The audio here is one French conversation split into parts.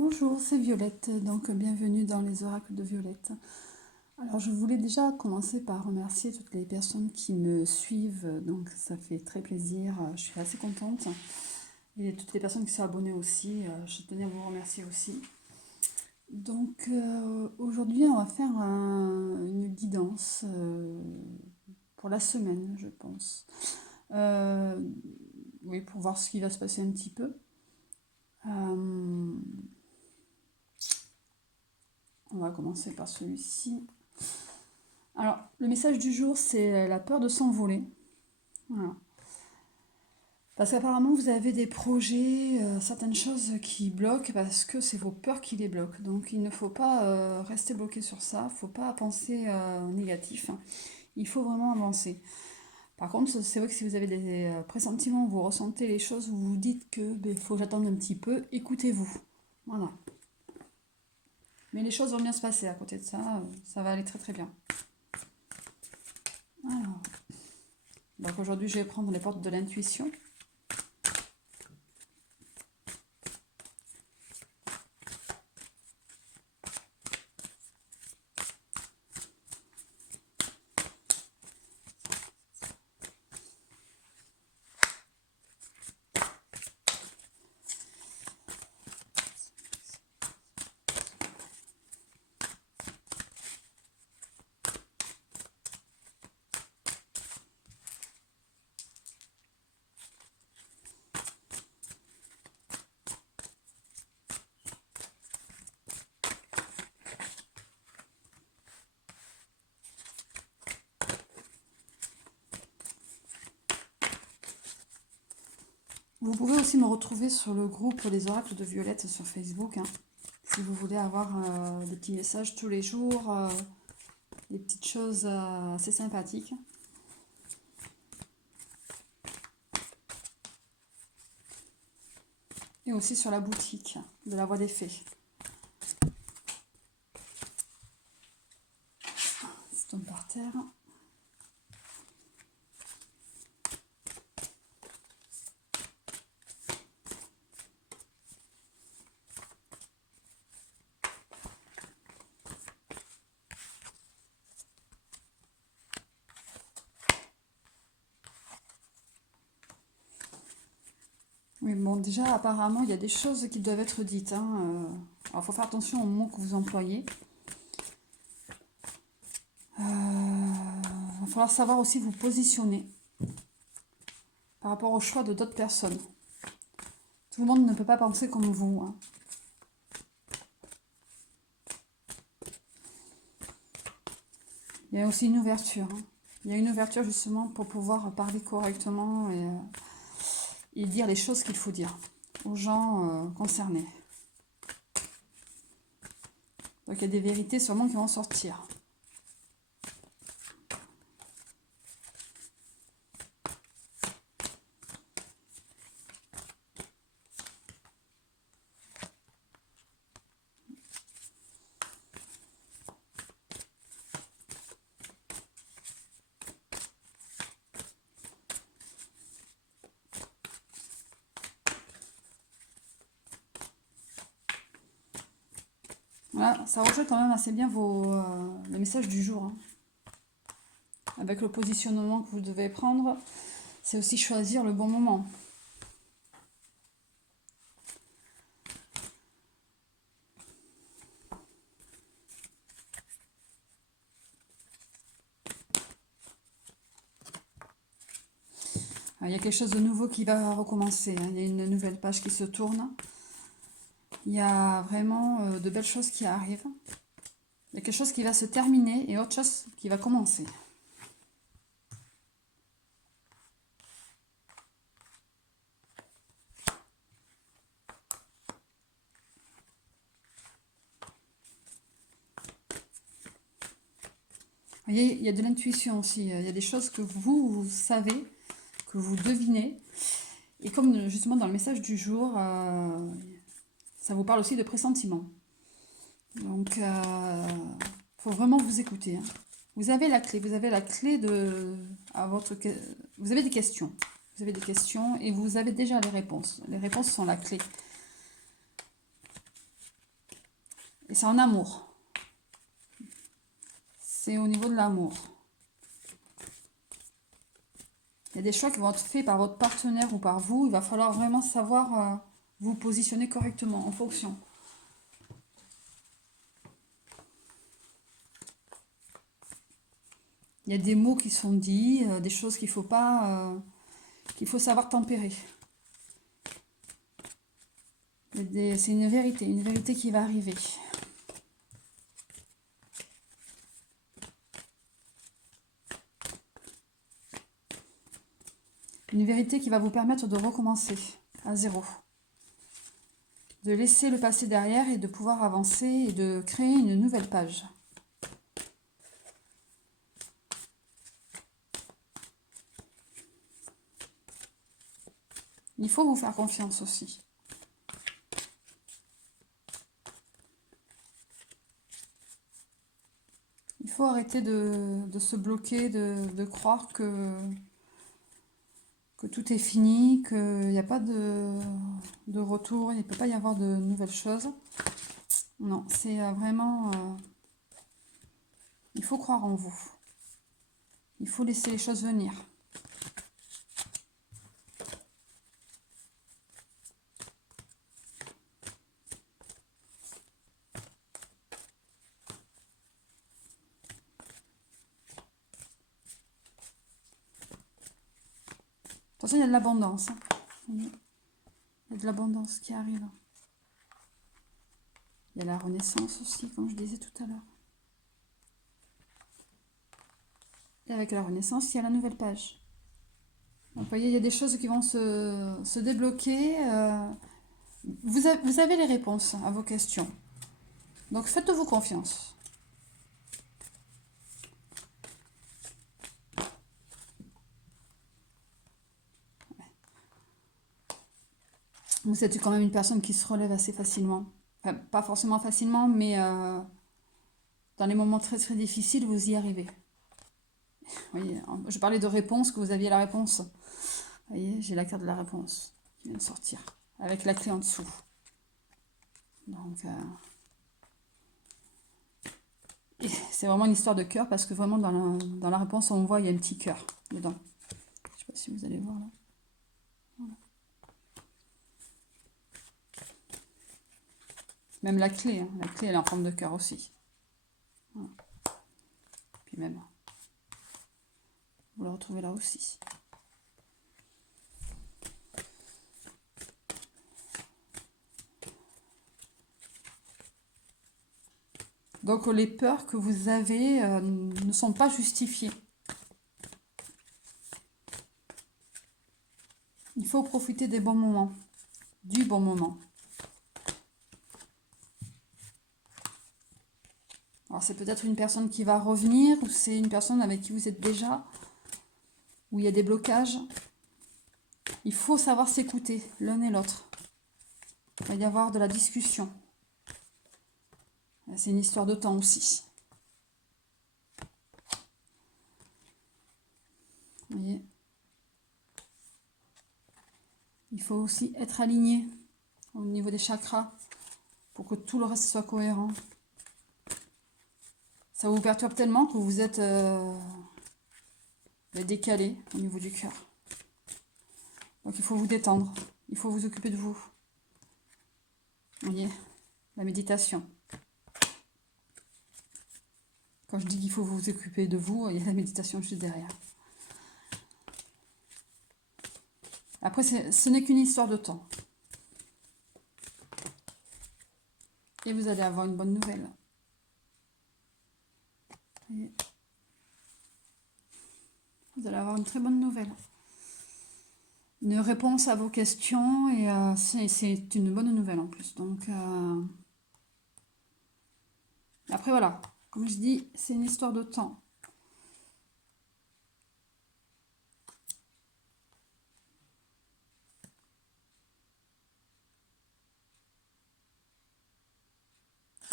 Bonjour, c'est Violette, donc bienvenue dans les oracles de Violette. Alors je voulais déjà commencer par remercier toutes les personnes qui me suivent, donc ça fait très plaisir, je suis assez contente. Et toutes les personnes qui sont abonnées aussi, je tenais à vous remercier aussi. Donc aujourd'hui on va faire une guidance pour la semaine, je pense. Euh, oui, pour voir ce qui va se passer un petit peu. Euh, on va commencer par celui-ci. Alors, le message du jour, c'est la peur de s'envoler. Voilà. Parce qu'apparemment, vous avez des projets, certaines choses qui bloquent parce que c'est vos peurs qui les bloquent. Donc, il ne faut pas rester bloqué sur ça. Il ne faut pas penser négatif. Il faut vraiment avancer. Par contre, c'est vrai que si vous avez des pressentiments, vous ressentez les choses, vous vous dites que faut que j'attende un petit peu, écoutez-vous. Voilà. Mais les choses vont bien se passer à côté de ça. Ça va aller très très bien. Alors, donc aujourd'hui, je vais prendre les portes de l'intuition. Vous pouvez aussi me retrouver sur le groupe Les Oracles de Violette sur Facebook, hein, si vous voulez avoir des petits messages tous les jours, des petites choses assez sympathiques. Et aussi sur la boutique de la Voix des Fées. Ça tombe par terre. Oui, bon, déjà, apparemment, il y a des choses qui doivent être dites. Alors, il faut faire attention aux mots que vous employez. Il va falloir savoir aussi vous positionner par rapport au choix de d'autres personnes. Tout le monde ne peut pas penser comme vous, hein. Il y a aussi une ouverture, hein. Il y a une ouverture justement pour pouvoir parler correctement et dire les choses qu'il faut dire aux gens concernés. Donc il y a des vérités sûrement qui vont sortir. Voilà, ça rejoint quand même assez bien le message du jour, hein. Avec le positionnement que vous devez prendre, c'est aussi choisir le bon moment. Il y a quelque chose de nouveau qui va recommencer, hein. Il y a une nouvelle page qui se tourne. Il y a vraiment de belles choses qui arrivent. Il y a quelque chose qui va se terminer et autre chose qui va commencer. Vous voyez, il y a de l'intuition aussi. Il y a des choses que vous savez, que vous devinez. Et comme justement dans le message du jour, ça vous parle aussi de pressentiment. Donc, il faut vraiment vous écouter, hein. Vous avez la clé vous avez des questions. Vous avez des questions et vous avez déjà les réponses. Les réponses sont la clé. Et c'est en amour. C'est au niveau de l'amour. Il y a des choix qui vont être faits par votre partenaire ou par vous. Il va falloir vraiment savoir vous positionner correctement en fonction. Il y a des mots qui sont dits, des choses qu'il faut pas, qu'il faut savoir tempérer. C'est une vérité qui va arriver. Une vérité qui va vous permettre de recommencer à zéro. De laisser le passé derrière et de pouvoir avancer et de créer une nouvelle page. Il faut vous faire confiance aussi. Il faut arrêter de se bloquer, de croire que tout est fini, qu'il n'y a pas de retour, il ne peut pas y avoir de nouvelles choses. Non, c'est vraiment... il faut croire en vous. Il faut laisser les choses venir. De toute façon, il y a de l'abondance. Hein. Il y a de l'abondance qui arrive. Il y a la renaissance aussi, comme je disais tout à l'heure. Et avec la renaissance, il y a la nouvelle page. Donc, vous voyez, il y a des choses qui vont se débloquer. Vous avez les réponses à vos questions. Donc, faites-vous confiance. Vous êtes quand même une personne qui se relève assez facilement. Enfin, pas forcément facilement, mais dans les moments très très difficiles, vous y arrivez. Vous voyez, je parlais de réponse, que vous aviez la réponse. Vous voyez, j'ai la carte de la réponse qui vient de sortir, avec la clé en dessous. Donc, c'est vraiment une histoire de cœur, parce que vraiment dans la réponse, on voit, il y a un petit cœur dedans. Je ne sais pas si vous allez voir là. Voilà. Même la clé elle est en forme de cœur aussi. Voilà. Puis même, vous la retrouvez là aussi. Donc les peurs que vous avez ne sont pas justifiées. Il faut profiter des bons moments, du bon moment. Alors c'est peut-être une personne qui va revenir, ou c'est une personne avec qui vous êtes déjà, où il y a des blocages. Il faut savoir s'écouter l'un et l'autre. Il va y avoir de la discussion. C'est une histoire de temps aussi. Vous voyez ? Il faut aussi être aligné au niveau des chakras pour que tout le reste soit cohérent. Ça vous perturbe tellement que vous êtes décalé au niveau du cœur. Donc il faut vous détendre. Il faut vous occuper de vous. Vous voyez ? La méditation. Quand je dis qu'il faut vous occuper de vous, il y a la méditation juste derrière. Après, ce n'est qu'une histoire de temps. Et vous allez avoir une bonne nouvelle. Vous allez avoir une très bonne nouvelle. Une réponse à vos questions, et c'est une bonne nouvelle en plus. Donc, après voilà, comme je dis, c'est une histoire de temps.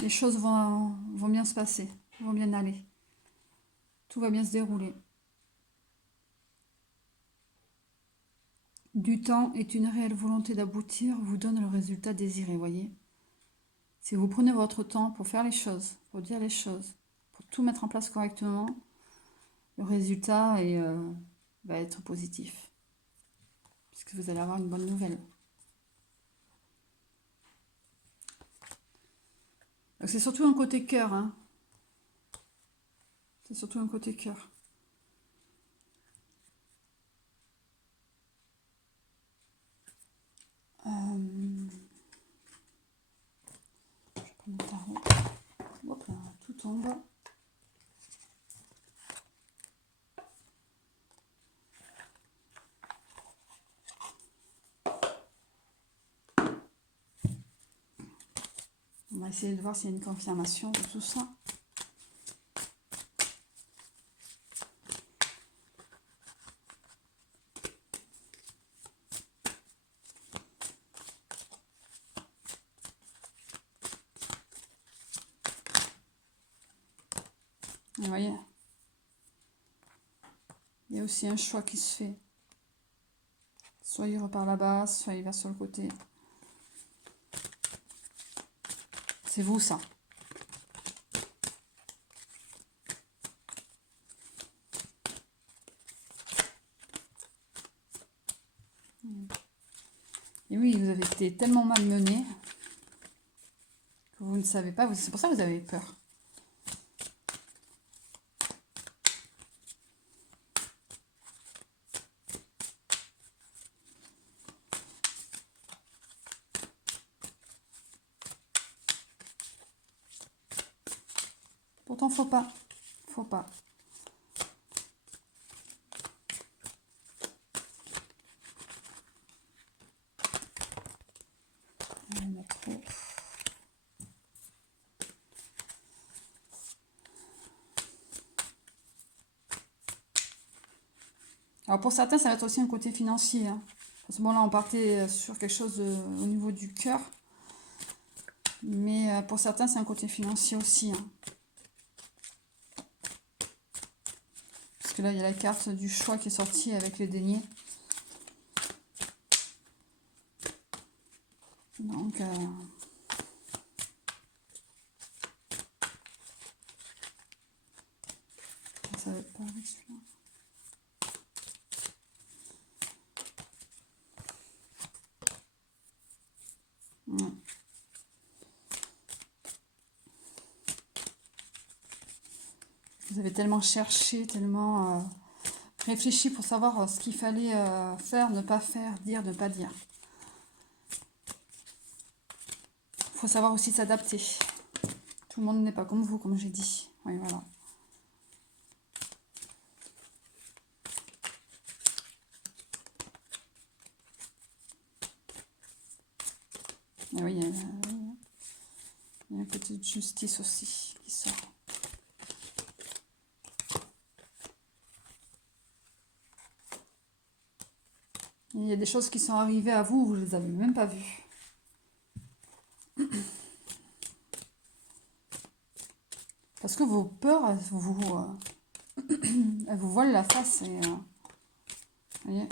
Les choses vont bien se passer, vont bien aller. Tout va bien se dérouler. Du temps est une réelle volonté d'aboutir, vous donne le résultat désiré, voyez. Si vous prenez votre temps pour faire les choses, pour dire les choses, pour tout mettre en place correctement, le résultat va être positif. Puisque vous allez avoir une bonne nouvelle. Donc c'est surtout un côté cœur. Hein. C'est surtout un côté cœur. Je vais prendre le tarot. Hop là, tout tombe. On va essayer de voir s'il y a une confirmation de tout ça. Et vous voyez, il y a aussi un choix qui se fait. Soit il repart là-bas, soit il va sur le côté. C'est vous, ça. Et oui, vous avez été tellement malmené que vous ne savez pas. C'est pour ça que vous avez peur. Pourtant, faut pas. Faut pas. On va mettre trop. Alors pour certains, ça va être aussi un côté financier. Hein. Parce que bon, là, on partait sur quelque chose au niveau du cœur. Mais pour certains, c'est un côté financier aussi. Hein. Parce que là, il y a la carte du choix qui est sortie avec les deniers. Donc, ça va pas avec celui-là. Ouais. Vous avez tellement cherché, tellement réfléchi pour savoir ce qu'il fallait faire, ne pas faire, dire, ne pas dire. Il faut savoir aussi s'adapter. Tout le monde n'est pas comme vous, comme j'ai dit. Oui, voilà. Et oui, il y a un côté de justice aussi qui sort. Il y a des choses qui sont arrivées à vous, vous ne les avez même pas vues. Parce que vos peurs, elles vous voilent la face. Et, vous voyez,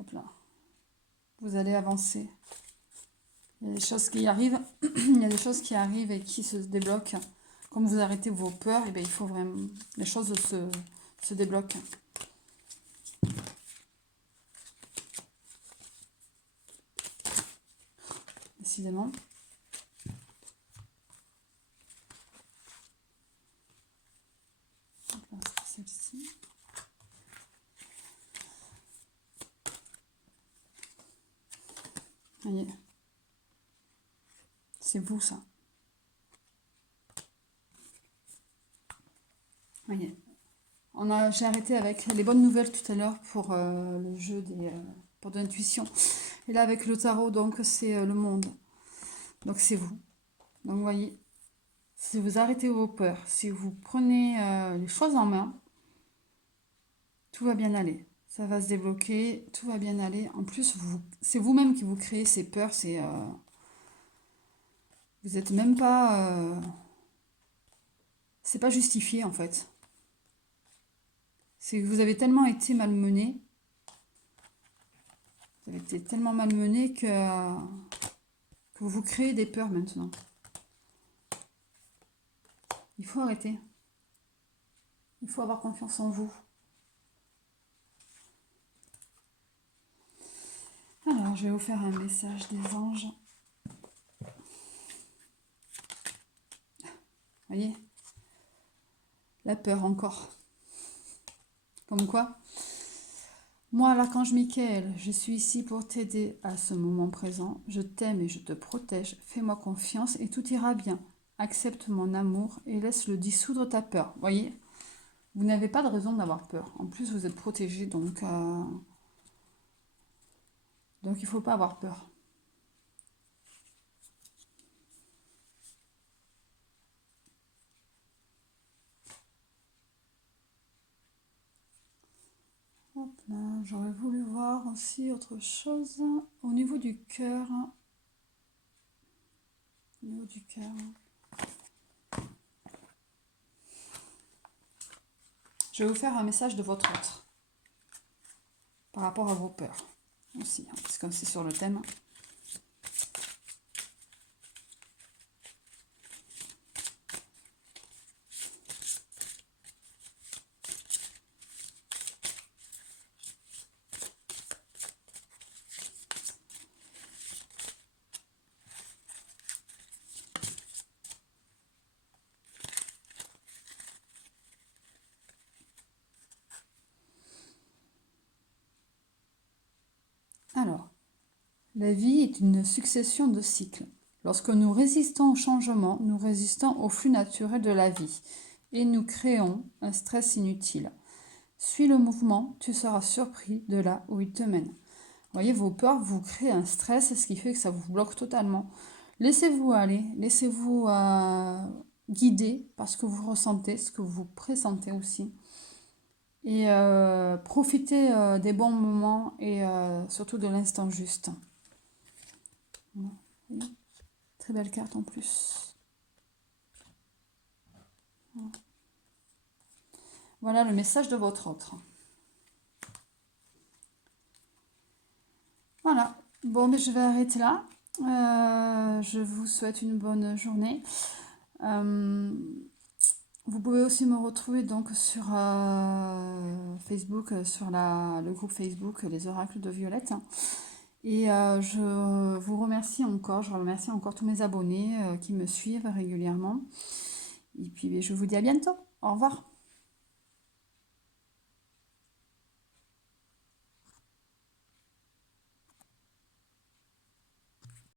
hop là. Vous allez avancer. Il y a des choses qui arrivent. Il y a des choses qui arrivent et qui se débloquent. Comme vous arrêtez vos peurs, et bien, il faut vraiment... Les choses se débloquent. Décidément. Celle-ci. Voyez. C'est vous, ça. Voyez. J'ai arrêté avec les bonnes nouvelles tout à l'heure pour le jeu pour de l'intuition. Et là, avec le tarot, donc, c'est le monde. Donc, c'est vous. Donc, vous voyez, si vous arrêtez vos peurs, si vous prenez les choses en main, tout va bien aller. Ça va se débloquer, tout va bien aller. En plus, c'est vous-même qui vous créez ces peurs. Vous n'êtes même pas... c'est pas justifié, en fait. C'est que vous avez tellement été malmené. Vous avez été tellement malmené que Vous vous créez des peurs maintenant. Il faut arrêter. Il faut avoir confiance en vous. Alors, je vais vous faire un message des anges. Voyez? La peur encore. Comme quoi? Moi, l'archange Michael, je suis ici pour t'aider à ce moment présent. Je t'aime et je te protège. Fais-moi confiance et tout ira bien. Accepte mon amour et laisse-le dissoudre ta peur. Voyez? Vous n'avez pas de raison d'avoir peur. En plus, vous êtes protégé, donc il ne faut pas avoir peur. Hop là, j'aurais voulu voir aussi autre chose au niveau du cœur. Au niveau du cœur. Je vais vous faire un message de votre autre par rapport à vos peurs aussi, parce que c'est sur le thème. Alors, la vie est une succession de cycles. Lorsque nous résistons au changement, nous résistons au flux naturel de la vie et nous créons un stress inutile. Suis le mouvement, tu seras surpris de là où il te mène. Vous voyez, vos peurs vous créent un stress, ce qui fait que ça vous bloque totalement. Laissez-vous aller, laissez-vous guider par ce que vous ressentez, ce que vous pressentez aussi. Et profitez des bons moments et surtout de l'instant juste. Voilà. Très belle carte en plus. Voilà le message de votre autre. Voilà. Bon, mais je vais arrêter là. Je vous souhaite une bonne journée. Vous pouvez aussi me retrouver donc sur Facebook, sur le groupe Facebook Les Oracles de Violette. Et je vous remercie encore, je remercie encore tous mes abonnés qui me suivent régulièrement. Et puis je vous dis à bientôt. Au revoir.